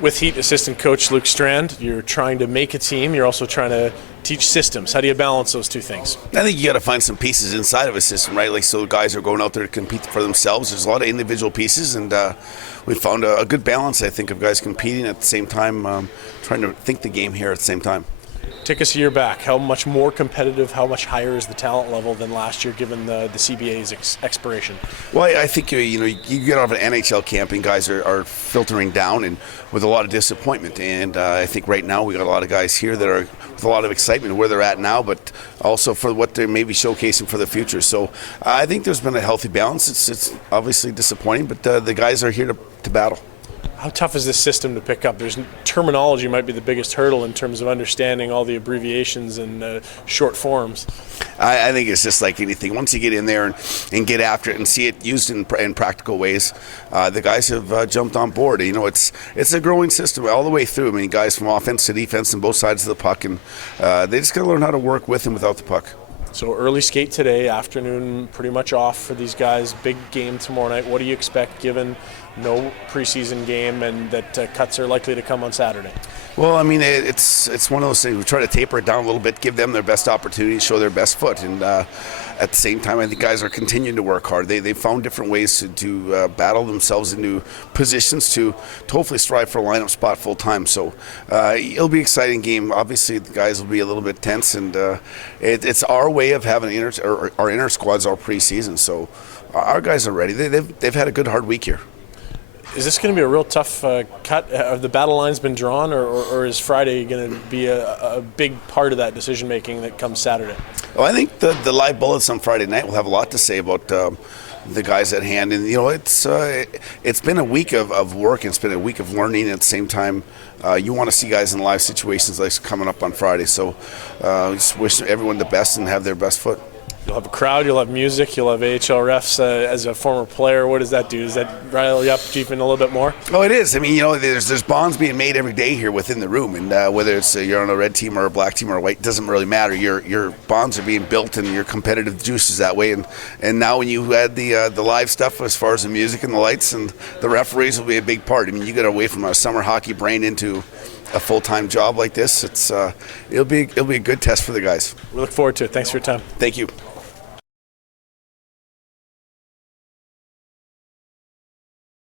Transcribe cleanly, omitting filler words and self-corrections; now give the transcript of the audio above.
With Heat assistant coach Luke Strand, you're trying to make a team. You're also trying to teach systems. How do you balance those two things? I think you got to find some pieces inside of a system, right? Like, so guys are going out there to compete for themselves. There's a lot of individual pieces, and we found a good balance, I think, of guys competing at the same time, trying to think the game here at the same time. Take us a year back. How much more competitive, how much higher is the talent level than last year given the CBA's expiration? Well, I think you get off an NHL camp and guys are filtering down and with a lot of disappointment. And I think right now we got a lot of guys here that are with a lot of excitement where they're at now, but also for what they're maybe showcasing for the future. So I think there's been a healthy balance. It's obviously disappointing, but the guys are here to battle. How tough is this system to pick up? There's terminology might be the biggest hurdle in terms of understanding all the abbreviations and short forms. I think it's just like anything. Once you get in there and get after it and see it used in practical ways, the guys have jumped on board. You know, it's a growing system all the way through. I mean, guys from offense to defense on both sides of the puck, and they just got to learn how to work with and without the puck. So early skate today, afternoon pretty much off for these guys. Big game tomorrow night. What do you expect given no preseason game and that cuts are likely to come on Saturday? Well, I mean, it's one of those things. We try to taper it down a little bit, give them their best opportunity, show their best foot. And at the same time, I think guys are continuing to work hard. They've found different ways to battle themselves into positions to hopefully strive for a lineup spot full time. So it'll be an exciting game. Obviously, the guys will be a little bit tense. And it's our way of having our inner squads all preseason. So our guys are ready. They've had a good, hard week here. Is this going to be a real tough cut? Have the battle lines been drawn, or is Friday going to be a big part of that decision-making that comes Saturday? Well, I think the live bullets on Friday night will have a lot to say about the guys at hand. And, you know, it's been a week of work. It's been a week of learning. At the same time, you want to see guys in live situations like coming up on Friday. So just wish everyone the best and have their best foot. You'll have a crowd, you'll have music, you'll have AHL refs. As a former player, what does that do? Does that rile you up even a little bit more? Oh, it is. I mean, you know, there's bonds being made every day here within the room, and whether it's you're on a red team or a black team or a white, doesn't really matter. Your bonds are being built, and your competitive juice is that way. And now when you add the live stuff as far as the music and the lights, and the referees will be a big part. I mean, you get away from a summer hockey brain into a full-time job like this. It'll be a good test for the guys. We look forward to it. Thanks for your time. Thank you.